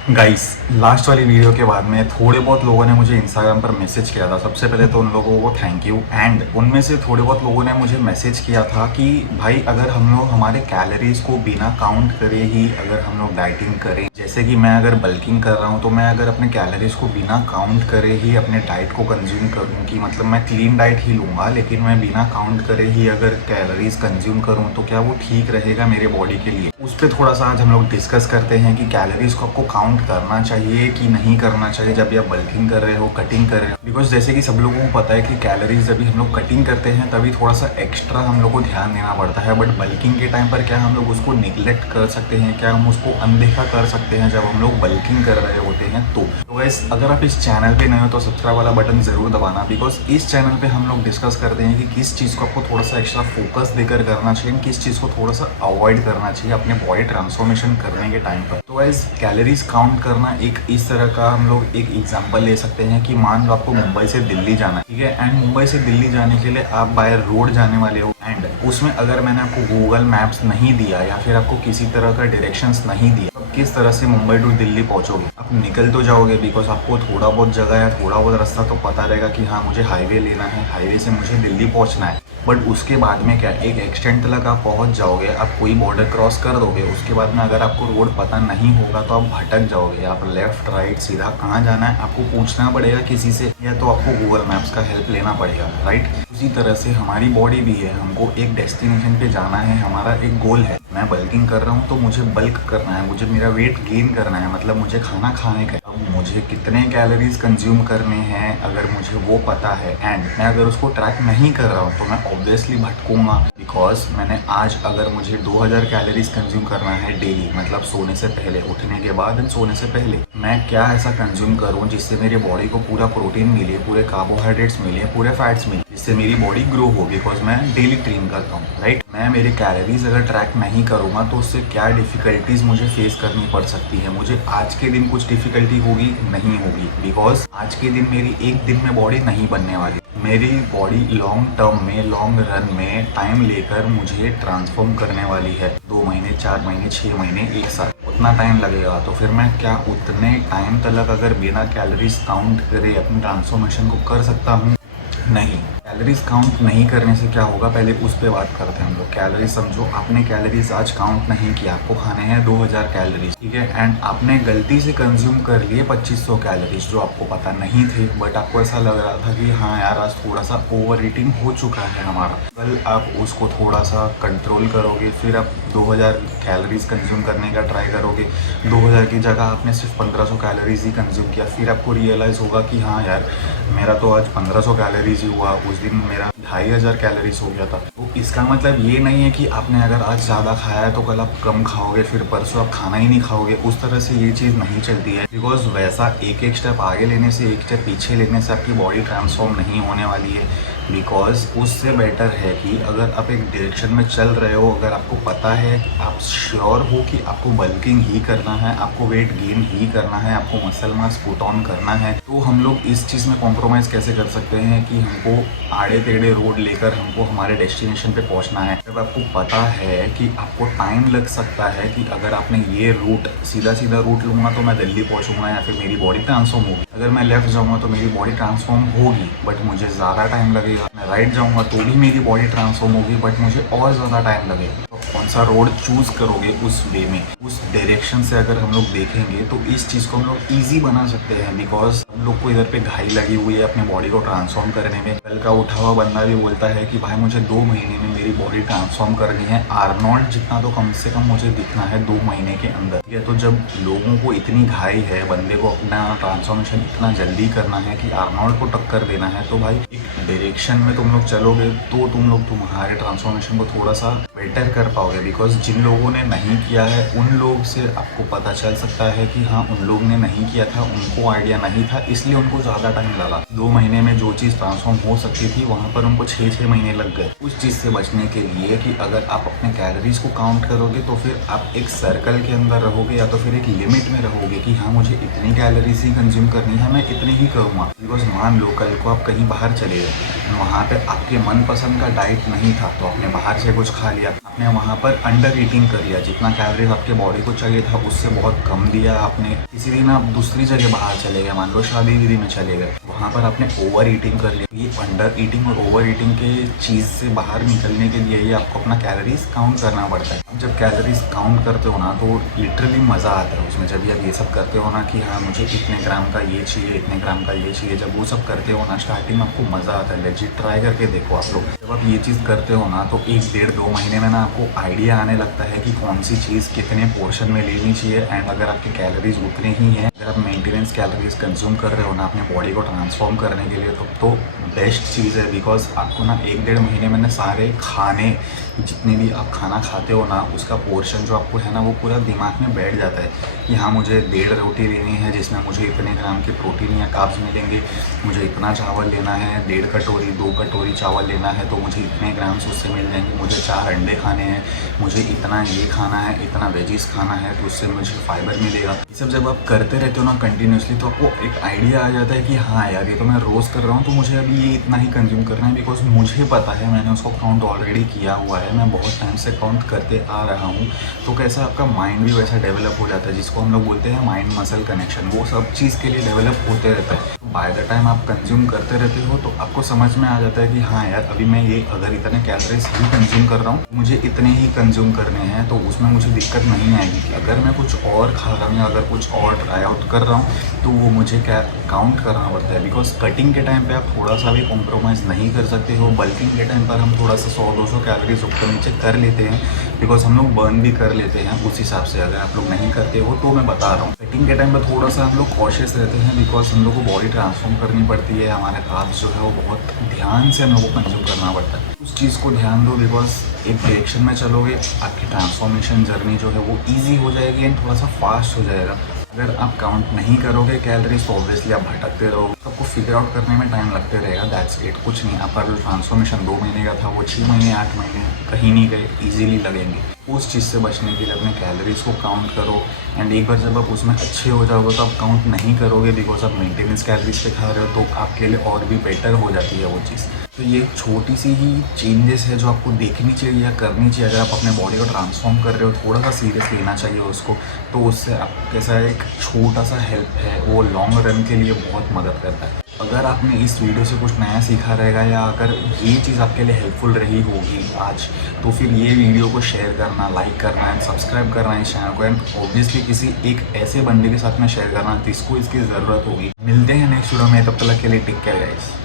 Guys, last वाली video के बाद में थोड़े बहुत लोगों ने मुझे इंस्टाग्राम पर मैसेज किया था। सबसे पहले तो उन लोगों को थैंक यू। एंड उनमें से थोड़े बहुत लोगों ने मुझे मैसेज किया था कि भाई अगर हम लोग हमारे कैलोरीज को बिना काउंट करे ही अगर हम लोग डाइटिंग करें, जैसे कि मैं अगर बल्किंग कर रहा हूँ तो मैं अगर अपने कैलोरीज को बिना काउंट करे ही अपने डाइट को कंज्यूम करूँ, कि मतलब मैं क्लीन डाइट ही लूँगा लेकिन मैं बिना काउंट करे ही अगर कैलोरीज कंज्यूम करूँ तो क्या वो ठीक रहेगा मेरे बॉडी के लिए। उस पर थोड़ा सा आज हम लोग डिस्कस करते हैं कि कैलोरीज को आपको काउंट करना चाहिए कि नहीं करना चाहिए जब आप बल्किंग कर रहे हो, कटिंग कर रहे हो। बिकॉज जैसे कि सब लोगों को पता है कि कैलोरीज जब भी हम लोग कटिंग करते हैं तभी थोड़ा सा एक्स्ट्रा हम लोग को ध्यान देना पड़ता है, बट बल्किंग के टाइम पर क्या हम लोग उसको निगलेक्ट कर सकते हैं, क्या हम उसको अनदेखा कर सकते हैं जब हम लोग बल्किंग कर रहे होते हैं। तो गाइस, अगर आप इस चैनल पे नए हो तो सब्सक्राइब वाला बटन जरूर दबाना, बिकॉज इस चैनल पे हम लोग डिस्कस करते हैं कि किस चीज़ को आपको थोड़ा सा एक्स्ट्रा फोकस देकर करना चाहिए, किस चीज़ को थोड़ा सा अवॉइड करना चाहिए अपने बॉडी ट्रांसफॉर्मेशन करने के टाइम पर। तो गाइस, कैलोरीज काउंट करना एक इस तरह का हम लोग एक एग्जांपल ले सकते हैं कि मान लो आपको मुंबई से दिल्ली जाना है, ठीक है, एंड मुंबई से दिल्ली जाने के लिए आप बाय रोड जाने वाले हो। एंड उसमें अगर मैंने आपको गूगल मैप्स नहीं दिया या फिर आपको किसी तरह का डायरेक्शंस नहीं दिया तो किस तरह से मुंबई टू दिल्ली पहुंचोगे? आप निकल तो जाओगे, बिकॉज आपको थोड़ा बहुत जगह या थोड़ा बहुत रास्ता तो पता रहेगा कि हाँ मुझे हाईवे लेना है, हाईवे से मुझे दिल्ली पहुंचना है। बट उसके बाद में क्या, एक एक्सटेंट तक आप पहुंच जाओगे, आप कोई बॉर्डर क्रॉस कर दोगे, उसके बाद में अगर आपको रोड पता नहीं होगा तो आप भटक जाओगे। आप लेफ्ट राइट सीधा कहाँ जाना है आपको पूछना पड़ेगा किसी से, या तो आपको गूगल मैप्स का हेल्प लेना पड़ेगा, राइट। उसी तरह से हमारी बॉडी भी है, हमको एक डेस्टिनेशन पे जाना है, हमारा एक गोल है। मैं बल्किंग कर रहा हूँ तो मुझे बल्क करना है, मुझे मेरा वेट गेन करना है, मतलब मुझे खाना खाने का है। अब मुझे कितने कैलोरीज कंज्यूम करने हैं अगर मुझे वो पता है एंड मैं अगर उसको ट्रैक नहीं कर रहा हूँ तो मैं ऑब्वियसली भटकूंगा। बिकॉज मैंने आज अगर मुझे 2000 कैलोरीज कंज्यूम करना है डेली, मतलब सोने से पहले, उठने के बाद एंड सोने से पहले, मैं क्या ऐसा कंज्यूम करूँ जिससे मेरी बॉडी को पूरा प्रोटीन मिले, पूरे कार्बोहाइड्रेट्स मिले, पूरे फैट्स मिले, जिससे मेरी बॉडी ग्रो हो। बिकॉज मैं डेली ट्रेन करता हूँ, राइट। मैं मेरी कैलोरीज अगर ट्रैक नहीं करूँगा तो उससे क्या डिफिकल्टीज मुझे फेस करनी पड़ सकती है। मुझे आज के दिन कुछ डिफिकल्टी होगी? नहीं होगी, बिकॉज आज के दिन मेरी एक दिन में बॉडी नहीं बनने वाली। मेरी बॉडी लॉन्ग टर्म में, लॉन्ग रन में टाइम लेकर मुझे ट्रांसफॉर्म करने वाली है। 2 महीने, 4 महीने, 6 महीने, 1 साल, उतना टाइम लगेगा। तो फिर मैं क्या उतने टाइम तक अगर बिना कैलोरीज काउंट करे अपनी ट्रांसफॉर्मेशन को कर सकता हूँ? नहीं। कैलोरीज काउंट नहीं करने से क्या होगा, पहले उस पर बात करते हैं हम लोग। कैलोरीज समझो, आपने कैलोरीज आज काउंट नहीं किया, आपको खाने हैं 2000 कैलोरीज, ठीक है, एंड आपने गलती से कंज्यूम कर लिए 2500 कैलोरीज जो आपको पता नहीं थे, बट आपको ऐसा लग रहा था कि हाँ यार आज थोड़ा सा ओवर ईटिंग हो चुका है हमारा। कल आप उसको थोड़ा सा कंट्रोल करोगे, फिर आप 2000 कैलोरीज कंज्यूम करने का ट्राई करोगे। 2000 की जगह आपने सिर्फ 1500 कैलोरीज ही कंज्यूम किया, फिर आपको रियलाइज़ होगा कि हाँ यार मेरा तो आज 1500 कैलोरीज ही हुआ, उस दिन मेरा 2500 कैलोरीज हो गया था। तो इसका मतलब ये नहीं है कि आपने अगर आज ज़्यादा खाया है तो कल आप कम खाओगे, फिर परसों आप खाना ही नहीं खाओगे। उस तरह से ये चीज़ नहीं चलती है, बिकॉज वैसा एक एक स्टेप आगे लेने से, एक स्टेप पीछे लेने से आपकी बॉडी ट्रांसफॉर्म नहीं होने वाली है। बिकॉज उससे बेटर है कि अगर आप एक डायरेक्शन में चल रहे हो, अगर आपको पता है, आप श्योर हो कि आपको बल्किंग ही करना है, आपको वेट गेन ही करना है, आपको मसल मास पुट ऑन करना है, तो हम लोग इस चीज़ में कॉम्प्रोमाइज़ कैसे कर सकते हैं कि हमको आड़े टेढ़े रोड लेकर हमको हमारे डेस्टिनेशन पे पहुंचना है। जब आपको पता है कि आपको टाइम लग सकता है कि अगर आपने ये रूट, सीधा सीधा रूट लूँगा तो मैं दिल्ली पहुंचूंगा या फिर मेरी बॉडी ट्रांसफॉर्म होगी, अगर मैं लेफ्ट जाऊँगा तो मेरी बॉडी ट्रांसफॉर्म होगी बट मुझे ज़्यादा टाइम लगेगा, मैं राइट जाऊँगा तो भी मेरी बॉडी ट्रांसफॉर्म होगी बट मुझे और ज़्यादा टाइम लगेगा। तो कौन सा रोड चूज करोगे उस वे में, उस डायरेक्शन से अगर हम लोग देखेंगे तो इस चीज़ को हम लोग ईजी बना सकते हैं। बिकॉज हम लोग को इधर पे घाई लगी हुई है अपनी बॉडी को ट्रांसफॉर्म करने में। कल का उठा हुआ बंदा भी बोलता है कि भाई मुझे 2 महीने में मेरी बॉडी ट्रांसफॉर्म करनी है, आर्नोल्ड जितना तो कम से कम मुझे दिखना है 2 महीने के अंदर, ठीक है। तो जब लोगों को इतनी घाई है, बंदे को अपना ट्रांसफॉर्मेशन इतना जल्दी करना है कि आर्नोल्ड को टक्कर देना है, तो भाई एक डायरेक्शन में तुम लोग चलोगे तो तुम लोग तुम्हारे ट्रांसफॉर्मेशन को थोड़ा सा बेटर कर पाओगे। बिकॉज जिन लोगों ने नहीं किया है उन लोग से आपको पता चल सकता है कि हाँ उन लोग ने नहीं किया था, उनको आइडिया नहीं था, इसलिए उनको ज़्यादा टाइम लगा। 2 महीने में जो चीज़ ट्रांसफॉर्म हो सकती थी वहाँ पर उनको 6-6 महीने लग गए। उस चीज़ से बचने के लिए कि अगर आप अपने कैलोरीज को काउंट करोगे तो फिर आप एक सर्कल के अंदर रहोगे या तो फिर एक लिमिट में रहोगे कि हाँ मुझे इतनी कैलोरीज ही कंज्यूम करनी है, मैं इतनी ही करूँगा। बिकॉज मान लो कल को आप कहीं बाहर चले गए, वहाँ पे आपके मनपसंद का डाइट नहीं था तो आपने बाहर से कुछ खा लिया, आपने वहाँ पर पर अंडर ईटिंग करिए, जितना कैलोरीज आपके बॉडी को चाहिए था उससे बहुत कम दिया आपने। किसी दिन आप दूसरी जगह बाहर चले गए, मान लो शादी विधि में चले गए, वहाँ पर आपने ओवर ईटिंग कर लिया। ये अंडर ईटिंग और ओवर ईटिंग के चीज़ से बाहर निकलने के लिए ही आपको अपना कैलोरीज काउंट करना पड़ता है। जब कैलोरीज काउंट करते हो ना तो लिटरली मज़ा आता है उसमें। जब आप ये सब करते हो ना कि हाँ मुझे इतने ग्राम का ये चाहिए, इतने ग्राम का ये चाहिए, जब वो सब करते हो ना स्टार्टिंग में आपको मज़ा आता है। लेजिट ट्राई करके देखो आप लोग। जब आप ये चीज़ करते हो ना तो 1-1.5-2 महीने में ना आपको आइडिया आने लगता है कि कौन सी चीज़ कितने पोर्शन में लेनी चाहिए। एंड अगर आपकी कैलोरीज उतने ही हैं, अगर आप मेंटेनेंस कैलोरीज कंज्यूम कर रहे हो ना अपने बॉडी को ट्रांसफॉर्म करने के लिए, तो बेस्ट चीज़ है। बिकॉज आपको ना 1-1.5 महीने में ना सारे खाने, जितने भी आप खाना खाते हो ना उसका पोर्शन जो आपको है ना वो पूरा दिमाग में बैठ जाता है कि हाँ मुझे 1.5 रोटी लेनी है जिसमें मुझे इतने ग्राम के प्रोटीन या कार्ब्स मिलेंगे, मुझे इतना चावल लेना है, 1.5 कटोरी 2 कटोरी चावल लेना है तो मुझे इतने ग्राम्स उससे मिल जाएंगे, मुझे 4 अंडे खाने हैं, मुझे इतना ये खाना है, इतना वेजीज खाना है तो उससे मुझे फाइबर मिलेगा। ये सब जब आप करते रहते हो ना कंटिन्यूसली तो आपको एक आइडिया आ जाता है कि हाँ यार ये तो मैं रोज़ कर रहा हूँ तो मुझे अभी ये इतना ही कंज्यूम करना है। बिकॉज मुझे पता है, मैंने उसको काउंट ऑलरेडी किया हुआ है, मैं बहुत टाइम से काउंट करते आ रहा हूँ। तो कैसा आपका माइंड भी वैसा डेवलप हो जाता है, जिसको हम लोग बोलते हैं माइंड मसल कनेक्शन। वो सब चीज़ के लिए डेवलप होते रहता है। बाय द टाइम आप कंज्यूम करते रहते हो तो आपको समझ में आ जाता है कि हाँ यार अभी मैं ये अगर इतने कैलोरीज ही कंज्यूम कर रहा हूँ, मुझे इतने ही कंज्यूम करने हैं, तो उसमें मुझे दिक्कत नहीं आएगी। कि अगर मैं कुछ और खा रहा हूँ या अगर कुछ और ट्राई आउट कर रहा हूँ तो वो मुझे क्या काउंट करना पड़ता है। बिकॉज कटिंग के टाइम पे आप थोड़ा सा भी कॉम्प्रोमाइज़ नहीं कर सकते हो। बल्किंग के टाइम पर हम थोड़ा सा 100-200 कैलोरीज ऊपर नीचे कर लेते हैं, बिकॉज हम लोग बर्न भी कर लेते हैं उस हिसाब से। अगर आप लोग नहीं करते हो तो मैं बता रहा हूँ, कटिंग के टाइम पर थोड़ा सा हम लोग कॉशियस रहते हैं, बिकॉज हम लोग को बॉडी ट्रांसफॉर्म करनी पड़ती है। हमारे कार्ब्स जो है वो बहुत ध्यान से हम लोग को कंज्यूम करना पड़ता है। उस चीज़ को ध्यान दो, बिकॉज एक डायरेक्शन में चलोगे आपकी ट्रांसफॉर्मेशन जर्नी जो है वो ईजी हो जाएगी एंड थोड़ा सा फास्ट हो जाएगा। अगर आप काउंट नहीं करोगे कैलोरीज तो ऑब्वियसली आप भटकते रहोगे, आपको फिगर आउट करने में टाइम लगते रहेगा। दैट्स इट, कुछ नहीं। आपका जो ट्रांसफॉर्मेशन 2 महीने का था वो 6 महीने 8 महीने कहीं नहीं गए, ईजिली लगेंगे। उस चीज़ से बचने के लिए अपने कैलोरीज को काउंट करो। एंड एक बार जब आप उसमें अच्छे हो जाओगे तो आप काउंट नहीं करोगे, बिकॉज आप मेंटेनेंस कैलोरीज पे खा रहे हो तो आपके लिए और भी बेटर हो जाती है वो चीज़। तो ये छोटी सी ही चेंजेस है जो आपको देखनी चाहिए या करनी चाहिए। अगर आप अपने बॉडी को ट्रांसफॉर्म कर रहे हो, थोड़ा सा सीरियस लेना चाहिए उसको, तो उससे आपको कैसा एक छोटा सा हेल्प है वो लॉन्ग रन के लिए बहुत मदद करता है। अगर आपने इस वीडियो से कुछ नया सीखा रहेगा या अगर ये चीज़ आपके लिए हेल्पफुल रही होगी आज, तो फिर ये वीडियो को शेयर करना, लाइक करना एंड सब्सक्राइब करना इस चैनल को। एंड ऑब्वियसली किसी एक ऐसे बंदे के साथ में शेयर करना जिसको इसकी ज़रूरत होगी। मिलते हैं नेक्स्ट वीडियो में, तब तक के लिए टेक केयर गाइस।